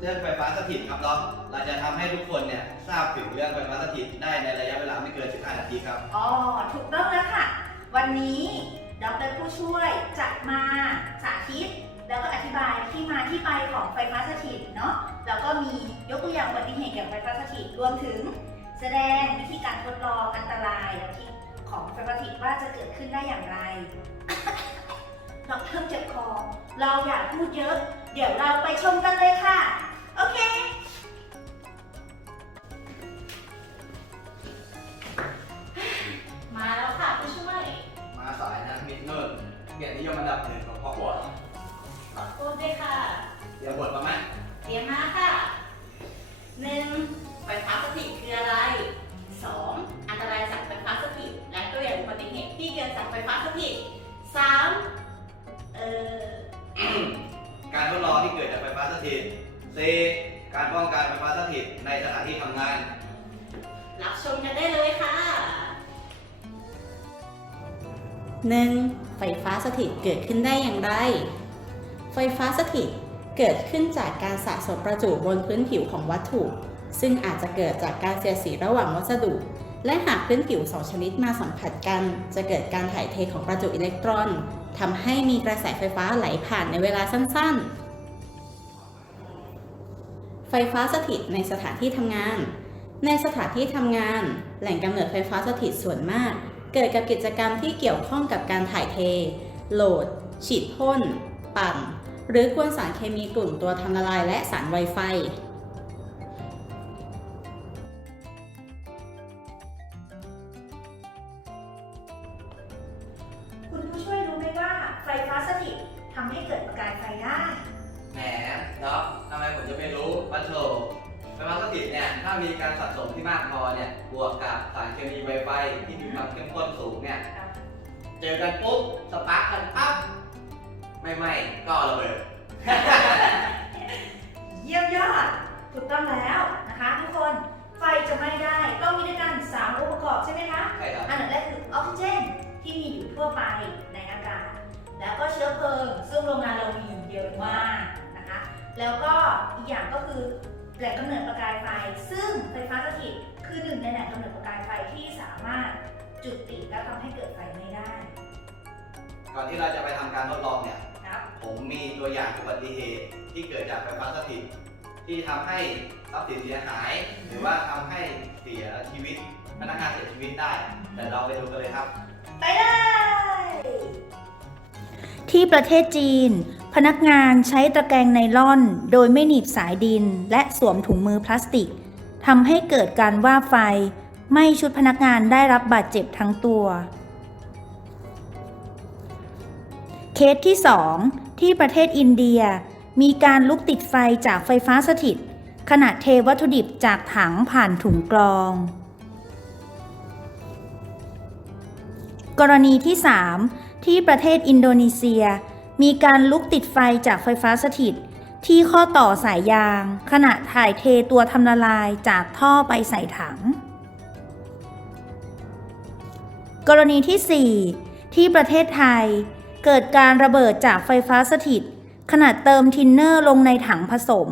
เรื่องไฟฟ้าสถิตครับเราเราจะทำให้ทุกคนเนี่ยทราบถึงเรื่องไฟฟ้าสถิตได้ในระยะเวลาไม่เกิน 15 นาทีครับ อ๋อ ถูกต้องแล้วค่ะ วันนี้ดรผู้ช่วยจะมาสาธิต แล้วก็อธิบายที่มาที่ไปของไฟฟ้าสถิตเนาะ แล้วก็มียกตัวอย่างอุบัติเหตุเกี่ยวกับไฟฟ้าสถิตรวมถึง แสดงวิธีการทดลองอันตรายและที่ของไฟฟ้าสถิตว่าจะเกิดขึ้นได้อย่างไรเราเทิมเจ็บคอ เราอยากพูดเยอะ เดี๋ยวเราไปชมกันเลยค่ะ โอเค มาแล้วค่ะผู้ช่วย มาสายนะมิดเนิร์เกียรตินิยมอันดับหนึ่งของพ่อหัวขอพูดด้วยค่ะ เดี๋ยวบทประมาณเตรียมมาค่ะหนึ่งไฟฟ้าสถิตคืออะไรสองอันตรายจากไฟฟ้าสถิตและตัวอย่างอุบัติเหตุที่เกิดจากไฟฟ้าสถิตสามเอ่อ การทดลองที่เกิดจากไฟฟ้าสถิต C การป้องกันไฟฟ้าสถิตในสถานที่ทำงาน รับชมกันได้เลยค่ะ 1. ไฟฟ้าสถิตเกิดขึ้นได้อย่างไร ไฟฟ้าสถิตเกิดขึ้นจากการสะสมประจุบนพื้นผิวของวัตถุ ซึ่งอาจจะเกิดจากการเสียดสีระหว่างวัสดุ และหากพื้นผิวสองชนิดมาสัมผัสกัน จะเกิดการถ่ายเทของประจุอิเล็กตรอนทำให้มีกระแสไฟฟ้าไหลผ่านในเวลาสั้นๆ ไฟฟ้าสถิตในสถานที่ทำงาน ในสถานที่ทำงาน แหล่งกำเนิดไฟฟ้าสถิตส่วนมาก เกิดกับกิจกรรมที่เกี่ยวข้องกับการถ่ายเท โหลด ฉีดพ่น ปั่น หรือกวนสารเคมีกลุ่มตัวทำละลายและสารไวไฟคุณผู้ช่วยรู้ไหมว่าไฟฟ้าสถิตทำให้เกิดประกายไฟได้ แหมเนาะทำไมผมจะไม่รู้ ปัทโถไฟฟ้าสถิตเนี่ยถ้ามีการสะสมที่มากพอเนี่ยบวกกับสารเคมีไวไฟที่มีความเข้มข้นสูงเนี่ยเจอกันปุ๊บสปาร์กกันปั๊บไม่ไหม้ก็ระเบิดเยี่ยมยอดถูกต้องแล้วนะคะทุกคนไฟจะไหม้ได้ต้องมีด้วยกันสามองค์ประกอบใช่ไหมคะใช่ครับอันดับแรกคือออกซิเจนที่มีอยู่ทั่วไปในอากาศแล้วก็เชื้อเพลิงซึ่งโรงงานเรา แหล่งกำเนิดประกายไฟ ซึ่งไฟฟ้าสถิตคือหนึ่งในแหล่งกำเนิดประกายไฟที่สามารถจุดติดและทำให้เกิดไฟไหม้ได้ก่อนที่เราจะไปทำการทดลองเนี่ย ครับผมมีตัวอย่างอุบัติเหตุที่เกิดจากไฟฟ้าสถิต ที่ทำให้ทรัพย์สินเสียหาย หรือว่าทำให้เสียชีวิตพนักงานเสียชีวิตได้ แต่เราไปดูกันเลยครับ ไปเลย ที่ประเทศจีน พนักงานใช้ตะแกรงไนล่อน โดยไม่หนีบสายดิน และสวมถุงมือพลาสติกทำให้เกิดการว่าไฟไหม่ชุดพนักงานได้รับบาดเจ็บทั้งตัว เคสที่ 2 ที่ประเทศอินเดีย มีการลุกติดไฟจากไฟฟ้าสถิต ขณะเทวัตถุดิบจากถังผ่านถุงกรอง กรณีที่ 3 ที่ประเทศอินโดนีเซีย มีการลุกติดไฟจากไฟฟ้าสถิต ที่ข้อต่อสายยาง ขณะถ่ายเทตัวทำละลายจากท่อไปใส่ถัง กรณีที่ 4 ที่ประเทศไทย เกิดการระเบิดจากไฟฟ้าสถิต ขณะเติมทินเนอร์ลงในถังผสม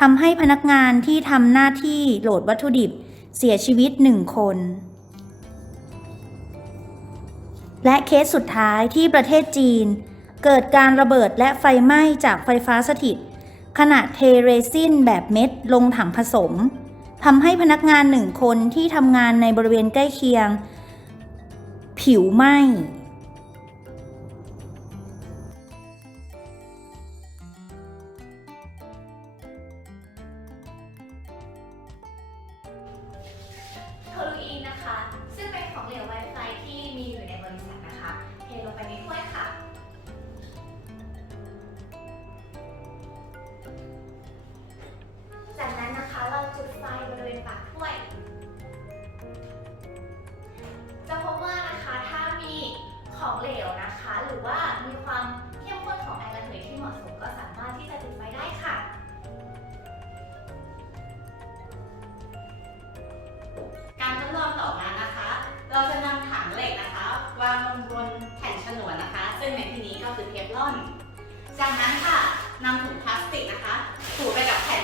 ทำให้พนักงานที่ทำหน้าที่โหลดวัตถุดิบเสียชีวิตหนึ่งคน และเคสสุดท้ายที่ประเทศจีน เกิดการระเบิดและไฟไหม้จากไฟฟ้าสถิต ขณะเทเรซินแบบเม็ดลงถังผสมทำให้พนักงานหนึ่งคนที่ทำงานในบริเวณใกล้เคียง ผิวไหม้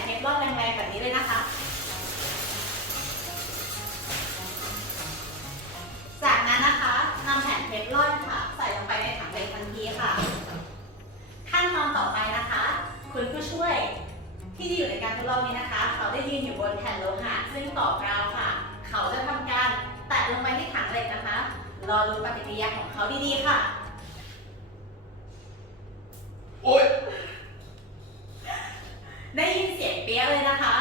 ไปกับแผ่นเทฟลอนแรงๆแบบนี้เลยนะคะ จากนั้นนะคะนำแผ่นเทฟลอนค่ะ ใส่ลงไปในถังเหล็กทันทีค่ะ ขั้นตอนต่อไปนะคะ คุณผู้ช่วยที่อยู่ในการทดลองนี้นะคะ เขาได้ยืนอยู่บนแผ่นโลหะซึ่งต่อกราวค่ะ เขาจะทำการแตะลงไปที่ถังเหล็กนะคะ รอดูปฏิกิริยาของเขาดีๆค่ะ โอ๊ย ได้ยินเสียงเปี้ยะเลยนะคะ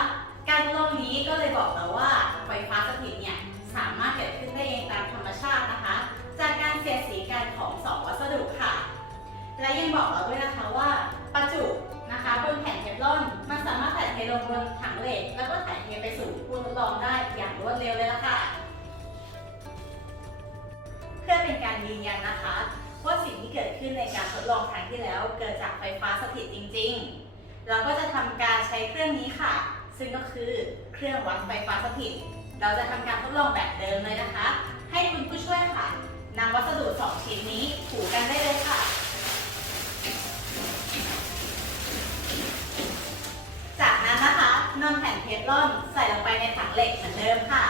การทดลองนี้ก็เลยบอกเราว่าไฟฟ้าสถิตเนี่ยสามารถเกิดขึ้นได้เองตามธรรมชาตินะคะ จากการเสียดสีกันของสองวัสดุค่ะ และยังบอกเราด้วยนะคะว่าประจุนะคะบนแผ่นเทฟลอนมันสามารถถ่ายเทลงบนถังเหล็ก แล้วก็ถ่ายเทไปสู่ผู้ทดลองได้อย่างรวดเร็วเลยละค่ะ เพื่อเป็นการยืนยันนะคะ ว่าสิ่งที่เกิดขึ้นในการทดลองครั้งที่แล้วเกิดจากไฟฟ้าสถิตจริง ๆ เราก็จะทำการใช้เครื่องนี้ค่ะ ซึ่งก็คือเครื่องวัดไฟฟ้าสถิต เราจะทำการทดลองแบบเดิมเลยนะคะ ให้คุณผู้ช่วยค่ะนำวัสดุสองชิ้นนี้ถูกันได้เลยค่ะ จากนั้นนะคะนำแผ่นเทฟลอนใส่ลงไปในถังเหล็กเหมือนเดิมค่ะ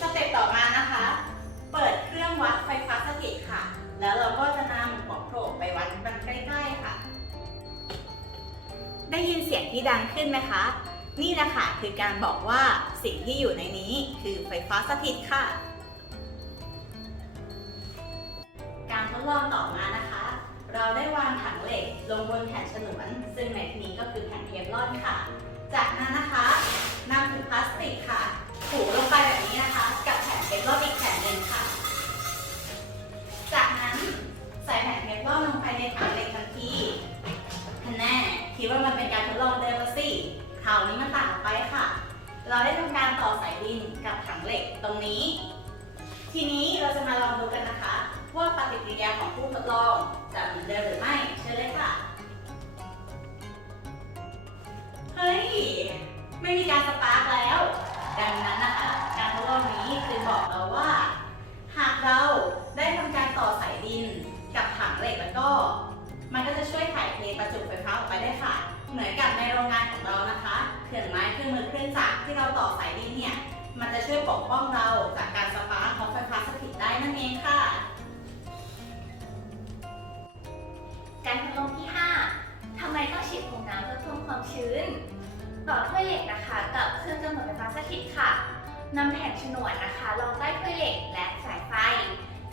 สเต็ปต่อมานะคะ เปิดเครื่องวัดไฟฟ้าสถิตค่ะ แล้วเราก็จะนำหัวโขลกไปวัดมันใกล้ๆค่ะ ได้ยินเสียงที่ดังขึ้นไหมคะ นี่แหละค่ะคือการบอกว่าสิ่งที่อยู่ในนี้คือไฟฟ้าสถิตค่ะ การทดลองต่อมานะคะ เราได้วางถังเหล็กลงบนแผ่นฉนวน ซึ่งในที่นี้ก็คือแผ่นเทฟลอนค่ะ จากนั้นนะคะนำถุงพลาสติกค่ะถูลงไปแบบนี้นะคะ กับแผ่นเทฟลอนอีกแผ่นหนึ่งค่ะ จากนั้นใส่แผ่นเทฟลอนลงไปในถังเหล็กทันทีแน่ คิดว่ามันเป็นการทดลองเดิมละสิคราวนี้มันต่างออกไปค่ะ เราได้ทำการต่อสายดินกับถังเหล็กตรงนี้ ทีนี้เราจะมาลองดูกันนะคะ ว่าปฏิกิริยาของผู้ทดลองจะเหมือนเดิมหรือไม่เชิญเลยค่ะ เฮ้ย ไม่มีการสปาร์กแล้ว ดังนั้นนะคะ การทดลองนี้คือบอกเราว่า หากเราได้ทำการต่อสายดินกับถังเหล็กแล้วก็ มันก็จะช่วยถ่ายเทประจุไฟฟ้าออกไปได้ค่ะ เหมือนกับในโรงงานของเรานะคะเครื่องไม้เครื่องมือเครื่องจักรที่เราต่อสายดินเนี่ย มันจะช่วยปกป้องเราจากการสปาร์กของไฟฟ้าสถิตได้นั่นเองค่ะ การทดลองที่ 5ทำไมต้องฉีดฟองน้ำเพื่อเพิ่มความชื้น ต่อถ้วยเหล็กนะคะกับเครื่องกำเนิดไฟฟ้าสถิตค่ะนำแผ่นฉนวนนะคะรองใต้ถ้วยเหล็กและสายไฟ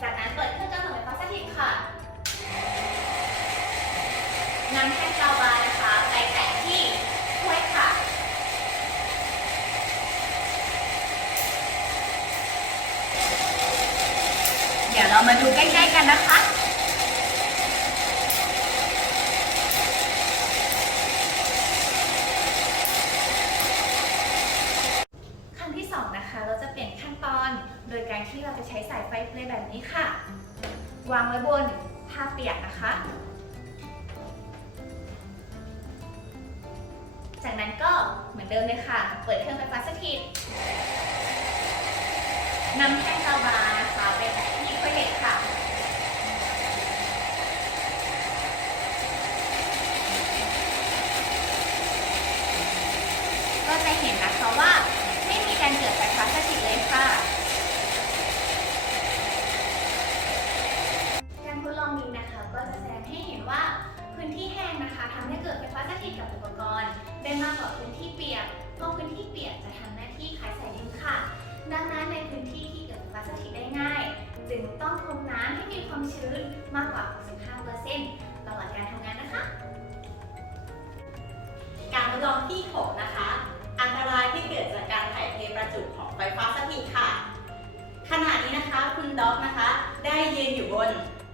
จากนั้นเปิดเครื่องกำเนิดไฟฟ้าสถิตค่ะ นำแท่งกาวานะคะไปแตะที่ถ้วยค่ะ เดี๋ยวเรามาดูใกล้ๆกันนะคะ น้ำแข็งกาวบานะคะเปแตะที่ถ้วยเหล็กค่ะ ก็จะเห็นนะคะว่าไม่มีการเกิดไฟฟ้าสถิตเลยค่ะ พรมน้ำให้มีความชื้นมากกว่า 65%ตลอดการทำงานนะคะ การทดลองที่ 6 นะคะ อันตรายที่เกิดจากการถ่ายเทประจุของไฟฟ้าสถิตค่ะ ขณะนี้นะคะคุณด็อกนะคะ ได้ยืนอยู่บน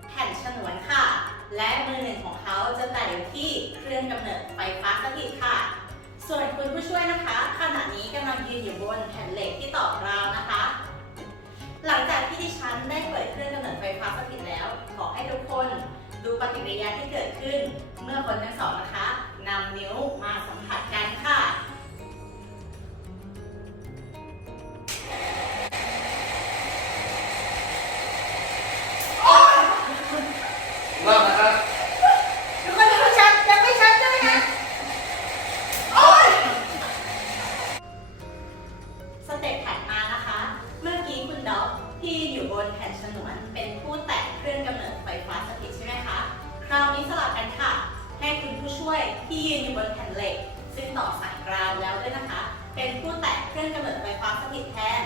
แผ่นฉนวนค่ะ และมือหนึ่งของเขาจะแตะอยู่ที่เครื่องกำเนิดไฟฟ้าสถิตค่ะ ส่วนคุณผู้ช่วยนะคะ ขณะนี้กำลังยืนอยู่บนแผ่นเหล็กที่ต่อกราวนะคะ ที่อยู่บนแผ่นฉนวนเป็นผู้แตะเครื่องกำเนิดไฟฟ้าสถิตใช่ไหมคะ คราวนี้สลับกันค่ะ ให้คุณผู้ช่วยที่ยืนอยู่บนแผ่นเหล็ก ซึ่งต่อสายกราวแล้วด้วยนะคะ เป็นผู้แตะเครื่องกำเนิดไฟฟ้าสถิตแทน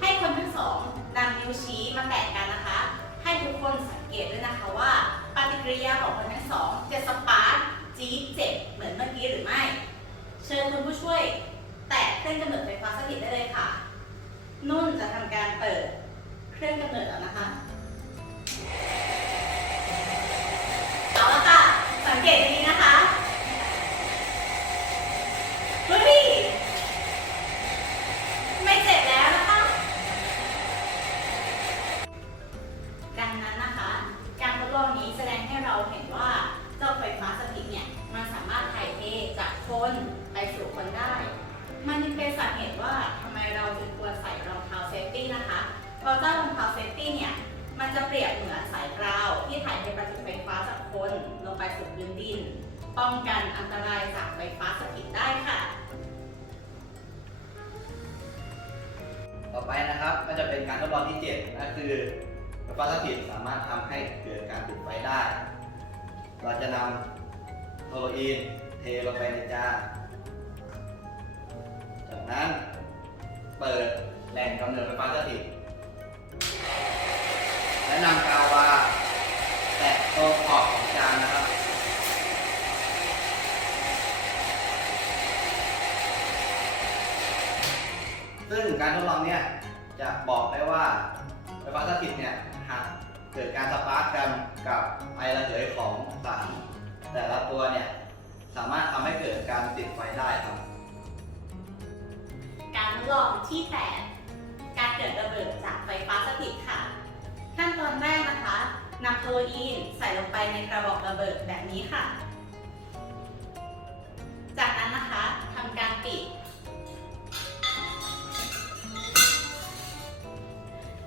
ให้คนทั้งสองนำนิ้วชี้มาแตะกันนะคะ ให้ทุกคนสังเกตด้วยนะคะว่า ปฏิกิริยาของคนทั้งสองจะสปาร์คจี๊ดเจ็บเหมือนเมื่อกี้หรือไม่ เชิญคุณผู้ช่วย แตะเครื่องกำเนิดไฟฟ้าสถิตได้เลยค่ะ นุ่นจะทำการเปิด เกิดแล้วนะคะ จะเปรียบเหมือนสายกราวที่ถ่ายเทประจุไฟฟ้าจากคนลงไปสู่พื้นดิน ป้องกันอันตรายจากไฟฟ้าสถิตได้ค่ะ ต่อไปนะครับก็จะเป็นการทดลองที่7นั่นคือไฟฟ้าสถิตสามารถทำให้เกิดการติดไฟได้ เราจะนำโคโลอีนเทลงไปในจานจากนั้นเปิดแหล่งกำเนิดไฟฟ้าสถิต และนำกาวาแตะตรงขอบของจานนะครับซึ่งการทดลองเนี่ยจะบอกได้ว่าไฟฟ้าสถิตเนี่ยหากเกิดการสปาร์กกันกับไอระเหยของสารแต่ละตัวเนี่ยสามารถทำให้เกิดการติดไฟได้ครับ การทดลองที่ 8 การเกิดระเบิดจากไฟฟ้าสถิตค่ะ ขั้นตอนแรกนะคะนำโคโลอีนใส่ลงไปในกระบอกระเบิดแบบนี้ค่ะ จากนั้นนะคะทำการปิด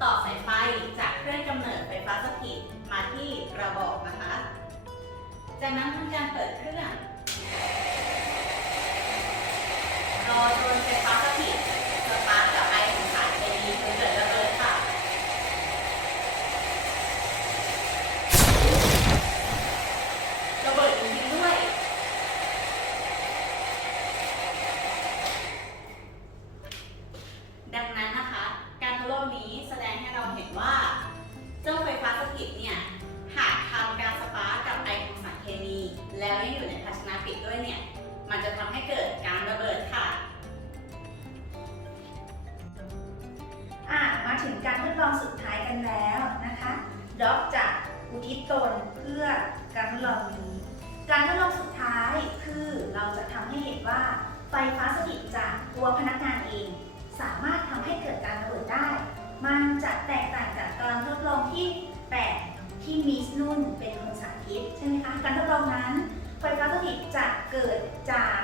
ต่อสายไฟจากเครื่องกำเนิดไฟฟ้าสถิตมาที่กระบอกนะคะ จากนั้น ทิศตนเพื่อการทดลองนี้ การทดลองสุดท้ายคือเราจะทำให้เห็นว่าไฟฟ้าสถิตจากตัวพนักงานเอง สามารถทำให้เกิดการระเบิดได้ มันจะแตกต่างจากการทดลองที่แปดที่มิสนุ่นเป็นคนสาธิตใช่ไหมคะการทดลองนั้น ไฟฟ้าสถิตจะเกิดจาก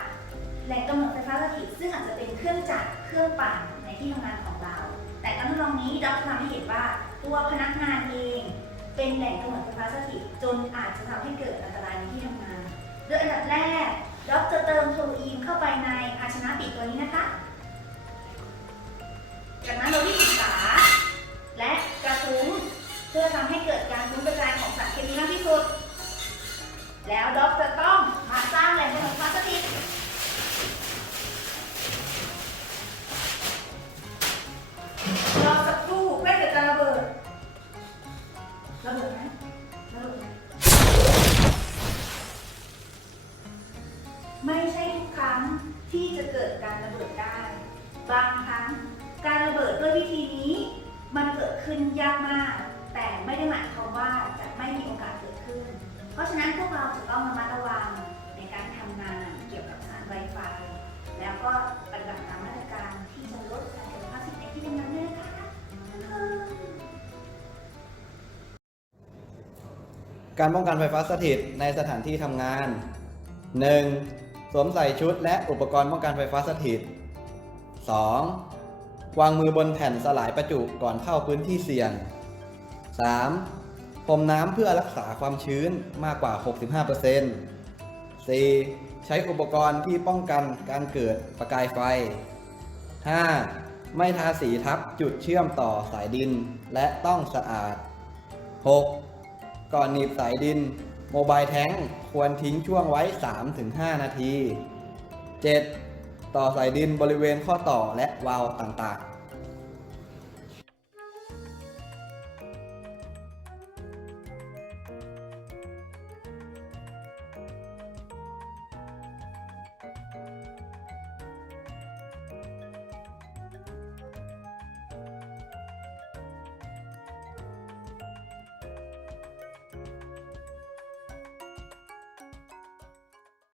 แหล่งกำเนิดไฟฟ้าสถิตซึ่งอาจจะเป็นเครื่องจักรเครื่องปั่นในที่ทำงานของเรา แต่การทดลองนี้ด็อกจะทำให้เห็นว่าตัวพนักงานเอง เป็นแหล่งกำเนิดไฟฟ้าสถิตจนอาจจะทำให้เกิดอันตรายในที่ทำงาน โดยอันดับแรกด็อกจะเติมโทลูอีนเข้าไปในภาชนะปิดตัวนี้นะคะ จากนั้นเราที่ เพราะฉะนั้นพวกเราจะต้องระมัดระวังในการทำงานเกี่ยวกับสารไวไฟแล้วก็ปฏิบัติตามมาตรการที่จะลดการเกิดพลาสติกในที่ทำงานด้วยนะคะการป้องกันไฟฟ้าสถิตในสถานที่ทำงาน 1. สวมใส่ชุดและอุปกรณ์ป้องกันไฟฟ้าสถิต 2. วางมือบนแผ่นสลายประจุก่อนเข้าพื้นที่เสี่ยง 3. พรมน้ำเพื่อรักษาความชื้นมากกว่า 65% 4. ใช้อุปกรณ์ที่ป้องกันการเกิดประกายไฟ 5. ไม่ทาสีทับจุดเชื่อมต่อสายดินและต้องสะอาด 6. ก่อนหนีบสายดิน โมบายแท้งควรทิ้งช่วงไว้ 3-5 นาที 7. ต่อสายดินบริเวณข้อต่อและวาล์วต่างๆ